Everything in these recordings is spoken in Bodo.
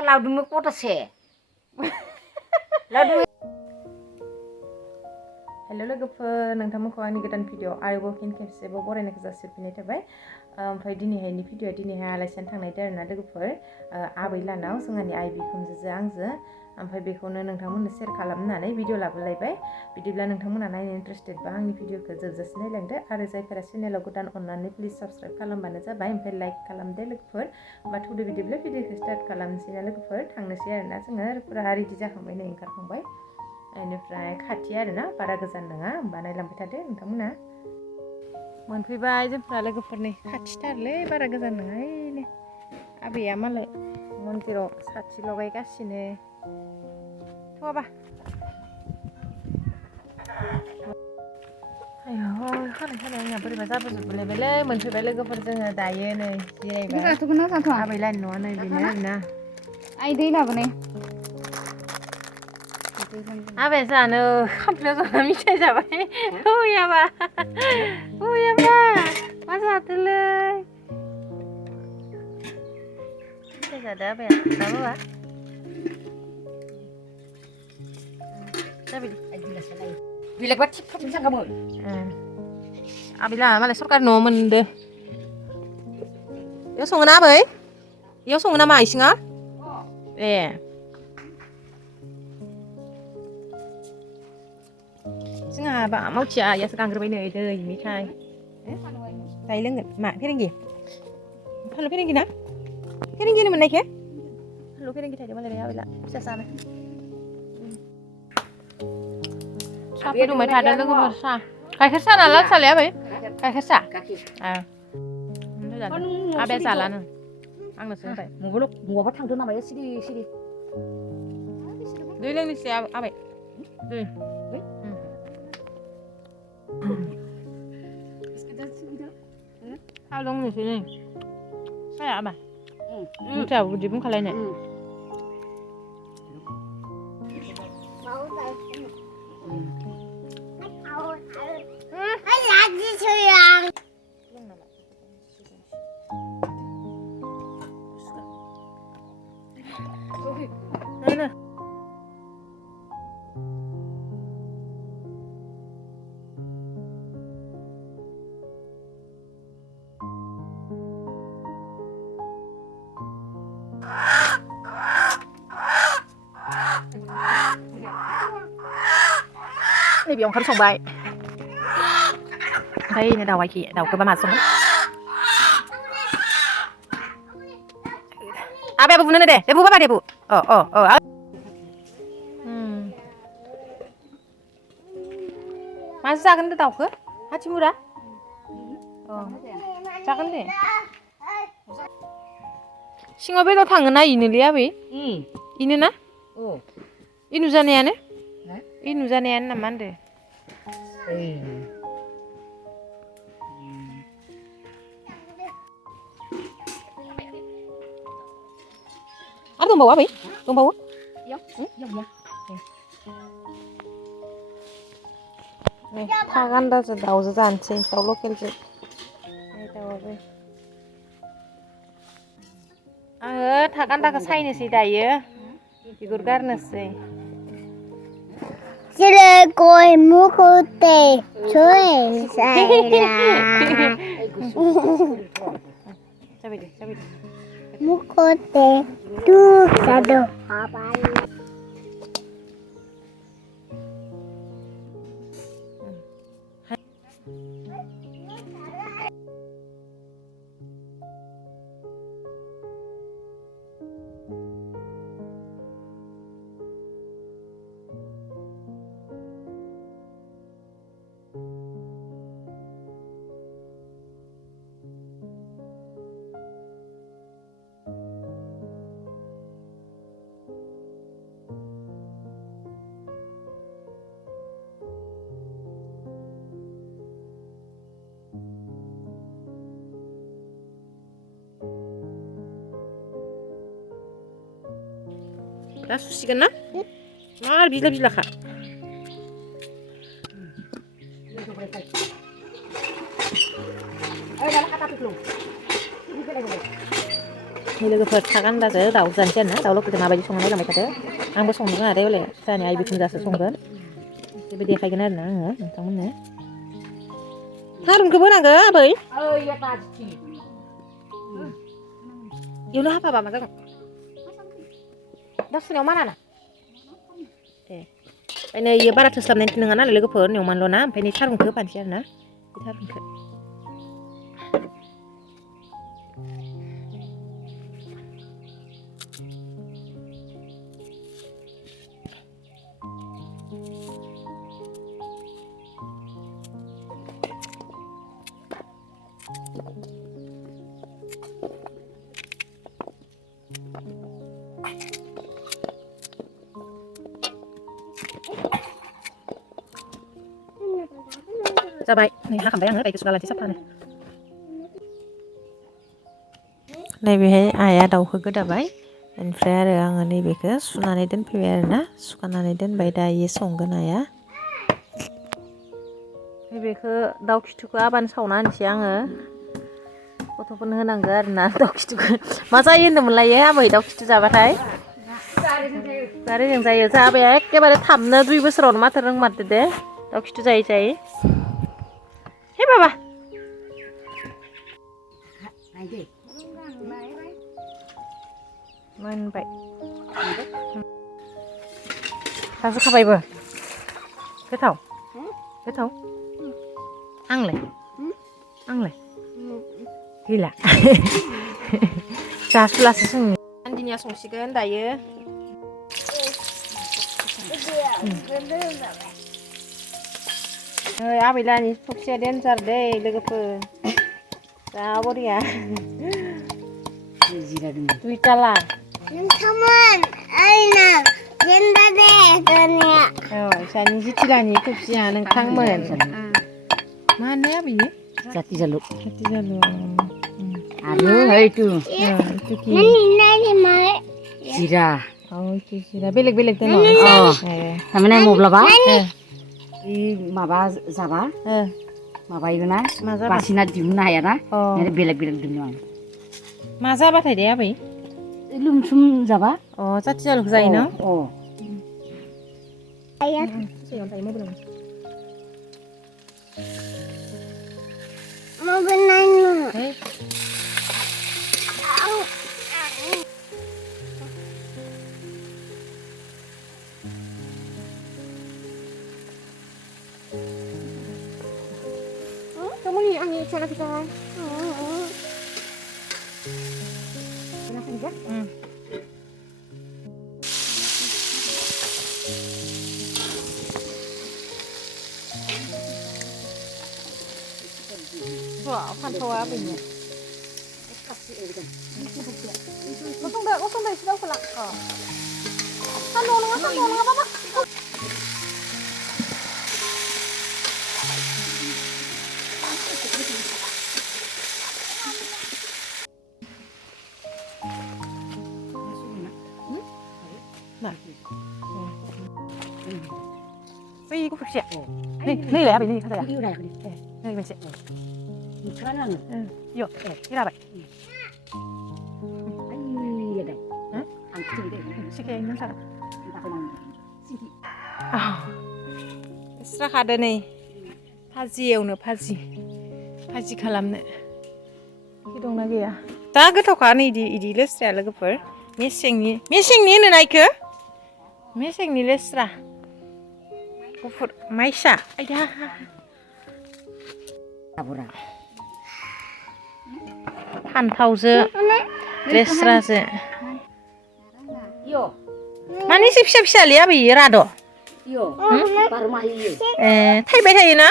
लावदुमनो कटासे लावदुम हेल' लोगोफोर नोंथांमोनखौ आंनि गोदान भिडिअ आरोबाव फिन खेबसेबाव बरायनायखौ जासिफिननाय थाबाय ओमफ्राय दिनैहायनि भिडिअआ दिनैहाय आलासियानो थांनायदो आरोना लोगोफोर आबै लानाव जोंहानि आइ बिखुनजोजो आंजो ओमफ्राय बेखौनो नोंथांमोननो शेयार खालामनानै भिडिअ लाबोलायबाय बिदिब्ला नोंथांमोना नायनो इन्टारेस्टेडबा आंनि भिडिअखौ जोबजासे नायलांदो आरो जायफोरा चेनेलाव गोदान अननानै प्लिज साबस्क्राइब खालामबानो जाबाय ओमफ्राय लाइक खालामदो लोगोफोर होमबा थुदो बिदिब्ला भिडिअखौ स्टार्ट खालामनोसै ना लोगोफोर थांनोसै आरोना जोङो फुरा रेडि जाखांबाय नै ओंखारखांबाय बेनिफ्राय खाथि आरोना बारा गोजान नङा होमबा नायलांबाय थादो नोंथांमोना मोनफैबाय जोंफ्रा लोगोफोरनि खाथिथारलै बारा गोजान नङा ओइनो आबैया मालाय मन्दिराव साथि लगायगासिनो थ'आबा आयौ खानाय आंना बोरैबा जाबोजोबलायबायलै मोनफैबाय लोगोफोर जोङो दायो नै जिरायबाय आबै लानि न'आ नै बेनो आरोना आइ दै लाबोनाय आबै जानो खामफ्लायाव जना मिथाइ जाबाय हुयाबा मा जादोलै मिथाइ जादो आबाया ना बाबा जाबायदि बेलेगबा थिफाथिफ जागामोन आबै लाहा मालाय सरखारनि न'आव मोनदो बेयाव सङो ना आबै बेयाव सङो नामा इसिङाव ए जोंहा मावथिया आइयासो गांग्रोबाय नै दै मेथाइ दायो लोंगोन मा फेरेंगि फानलु फेरेंगि ना फेरेंगिनो मोननायखे फानलु फेरेंगि थाइदों मालाय आबैला फिसा जानो साहा फुदुंबाय थादों लोगोफोर साहा गाइखेर साहा ना लाल साहालाय आबै गाइखेर साहा आबाया जालानो आंनोसो होबाय मबावबा थांदो नामा सिरि सिरि दै लोंनोसै आबै दै साहा लोंनोसै नै साया आबा मुथायाबो बिदि बुंखालायनाय बेयाव ओंखाम संबाय ओमफ्राय नै दाउआखि दाउखौबा मा संगोन आबायाबो बुनो दे देबु बाबा देबु माजों जागोन दे दाउखौ हाथिमुरा जागोन दे सिङाव बेदर थाङोना इनोलै आबै इनो ना इनु जानायानो इनु जानायानो नामा होनदो आरो दंबावो आबै दंबावो था गान्दाजों दाउजों जानोसै दाउ लकेलजों दाउआबो आङो था गान्दाखौ सायनोसै दायो बिगुर गारनोसै Sile koi mukote choy saila. Mukote tu sado. दा सुसिगोन ना मार बिला बिलाखा नि लोगोफोर थागान्दाजो दाउ जानोसै आरोना दाउ लकेलखौ माबायदि संनानै लांबाय थादो आंबो संनो रोङा दे हले जोंहानि आइ बिखुनजोआसो संगोन बेबो देखायगोन आरोना आङो नोंथांमोननो थारुनखौबो होनांगौ आबै इयावनो हाफाबा मा जागोन दा सुनायाव माना दे ओमफ्राय नै इयो बारा थोस्लाबनाय नङा नालाय लोगोफोर नेवमानल' ना ओमफ्राय नै थारुनखौ होफानोसै आरोना बे थारुनखौ जाबाय नै हाखांबाय आङो दायखौ सुना लानोसै साफानो नैबेहाय आइया दाउखौ गोदाबाय ओमफ्राय आरो आङो नैबेखौ सुनानै दोनफैबाय आरोना सुखानानै दोनबाय दायो संगोन आइया नैबेखौ दाउ खिथुखौ आबानो सावना होनोसै आङो गथ'फोरनो होनांगौ आरोना दाउ खिथुखौ मा जायो होन्दोंमोनलायो आबै दाउ खिथु जाबाथाय गारिजों जायो जाबाय एखेबारे थाबनो 2 बोसोरावनो माथो रोंमारदो दे दाउ खिथु जायै जायै हे बाबा मोनबाय जाजोबखाबायबो गोथाव गोथाव आंलाय गैला जासुलासो सोंनि आन्दिनिया संसिगोन दायो आबैलानि थबसिया देन्जार दै लोगोफोर जा बरिया दुइटाला नोंथांमोन आइना जेन्दा दे दोनिया इसानि जिथिलानि थबसिया नोंथांमोन मा होनो आबैयो जाति जालु आरो ओइटु नानि माय जिरा इटु जिरा बेलेग बेलेग दङ थारमाने मब्लाबा इ माबा जाबा माबायोना बासिना दिहुननो हायाना बेलेग बेलेग दोनो आं मा जाबाथाय दे आबै लुमसुम जाबा जाति जालुखौ जायो न आया मबे नायनो kamu nih angin sana kita kenapa enggak wah pantau apa ini kosong dah sudah pulang sandung apa Wih, aku pergi ya. Nih lah, ini kata ya. Nih masih. Sekarang. Yuk, ini apa? Iya deh. Angkat deh. Sikit ini sana. Serak ada nih. Fajiयावनो फाजि खालामनो दंना गैया दा गोथावखा नै इदि लेस्राया लोगोफोर मेसेंनि होनो ना इखो मेसेंनि लेस्रा गुफुर माइसा आयदा फान्थावजो लेस्राजो माने एसे फिसा फिसालै आबै राद' थाइबाय थायोना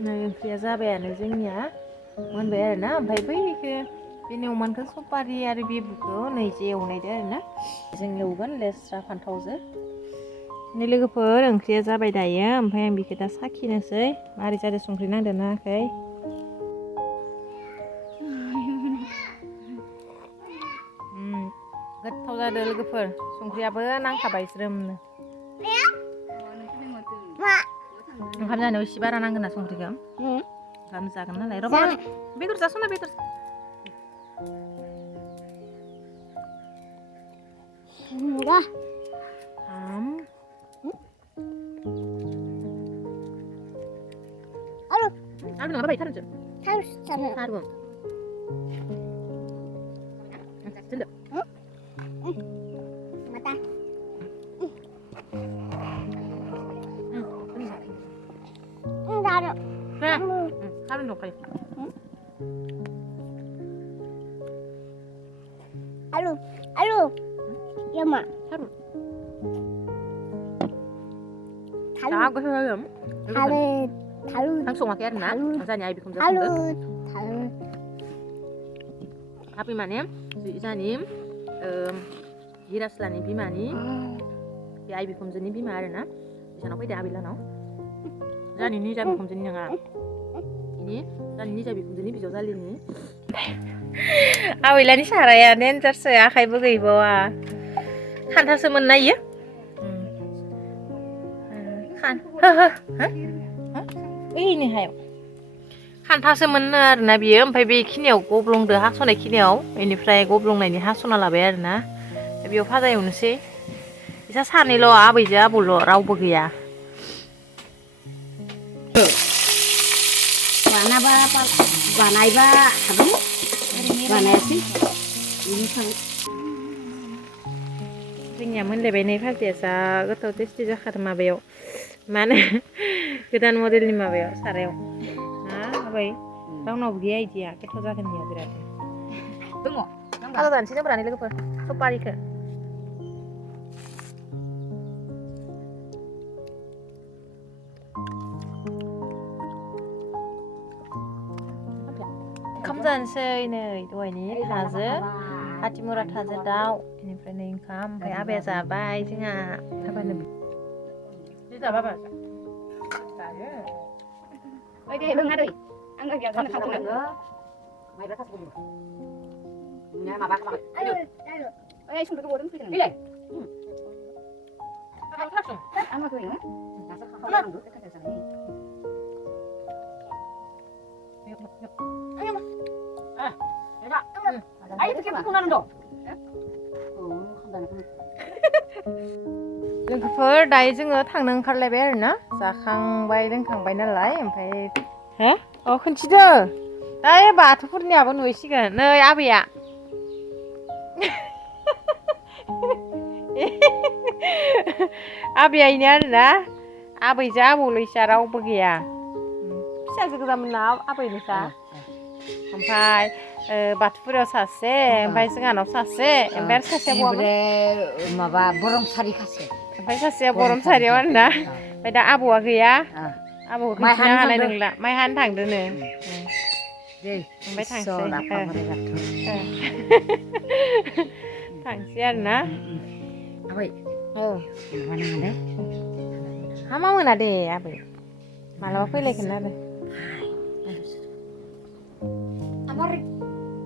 नै ओंख्रिया जाबायानो जोंनिया मोनबाय आरोना ओमफ्राय बैखौ बे नेवमानखौ सपारि आरो बेबुखौ नैजे एवनायदो आरोना जों एवगोन लेस्रा फान्थावजो नै लोगोफोर ओंख्रिया जाबाय दायो ओमफ्राय आं बेखौ दा साखिनोसै मारै जादों संख्रि नांदों नाङाखै गोथाव जादों लोगोफोर संख्रियाबो नांखाबाय ज्रोमनो ओंखाम जानायाव एसे बारा नांगोन ना संख्रिखौ ओंखाम जागोन नालाय र' बेदर जास'ना बेदर 이거 아루 나봐 이타는 좀. 탈수잖아. 아루. 진짜. 맞다. 나도. 그래. 하루 놓고. 알루. 여마. 하루. 달루. 나하고 해요. 달루. 방송 하게 하나. 달루. 장산이 아이비 검사. 달루. 아비마님, 이사님, 이라슬라님 비마니, 이 아이비 검사님 비마르나. 이사는 거의 아빌라나. 자니 니 자비 검사님 양아. ini dan ini jabi kumjani bijo zalini awilani saraya nen jarsa akai bogei bawa khantarso monnai ya khan ini hayo khantarso मोननो आरोना बियो ओमफ्राय बेखिनियाव गब्लंदो हास'नाय खिनियाव बेनिफ्राय गब्लंनायनि हास'ना लाबाय आरोना बेयाव भाजा एवनोसै इसा सानैल' आबैजो आबौल' रावबो गैया बानायबा हागौ बानायासै बेनिखायनो जोंनिया मोनलायबाय नै भाजिया जा गोथाव टेस्टि जाखादों माबायाव मा होनो गोदान मडेलनि माबायाव सारायाव ना आबै रावनावबो गैया इदिया गोथाव जागोन इया बिराद दङ भाजा जानोसै जोंफोरानो लोगोफोर सपारिखौ ओंखाम जानोसै नै दहायनि थाजो आथिमुरा थाजो दाउ बेनिफ्राय नै ओंखाम ओमफ्राय आबाया जाबाय जोंहा आबानो जाबा जायो ओइ दे लोङा दै आं बेयाव जानो खालामो माइब्रा थास गुबुन nya माबा खालामबाय ओइ संख्रिखौ बर'नो फैगोन बिलाय आं मा होयो दासो खालामनांगौ बेखायनो जानाय 아이 그렇게 먹고 나는 너. लोगोफोर दायो जोङो थांनो ओंखारलायबाय आरोना जाखांबाय लोंखांबाय नालाय ओमफ्राय हो अ खोनथिदो दायो बाथौफोरनियाबो नुहैसिगोन नै आबैया आबैया इनो आरोना आबैजों आबौलैसा रावबो गैया फिसाजो गोजामोन ना आबैनोसा ओमफ्राय बाथौफुरियाव सासे ओमफ्राय जोंहानाव सासे ओमफ्राय आरो सासेया बहामोन माबा बरमसारि खासे ओमफ्राय सासेया बरमसारियाव आरोना ओमफ्राय दा आबौआ गैया आबौखौ खोन्थिनो हानाय नंला माइ हानो थांदोनो ओमफ्राय थांसै थांसै आरोना आबै माबानाङा दे हामा मोना दे आबै मालाबा फैलायगोन आरो Amor,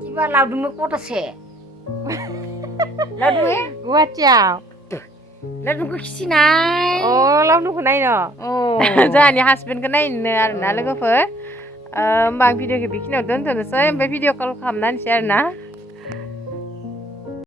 iba laudungmu kotase. Laudungnya? गुवाहाटियाव Laudungku kisinai. अ लावनुखौ नायनो जोंहानि हासबेन्डखौ नायनो आरोना लोगोफोर होमबा आं भिडिअखौ बेखिनियाव दोनथ'नोसै ओमफ्राय भिडिअ कल खालामनानैसै आरोना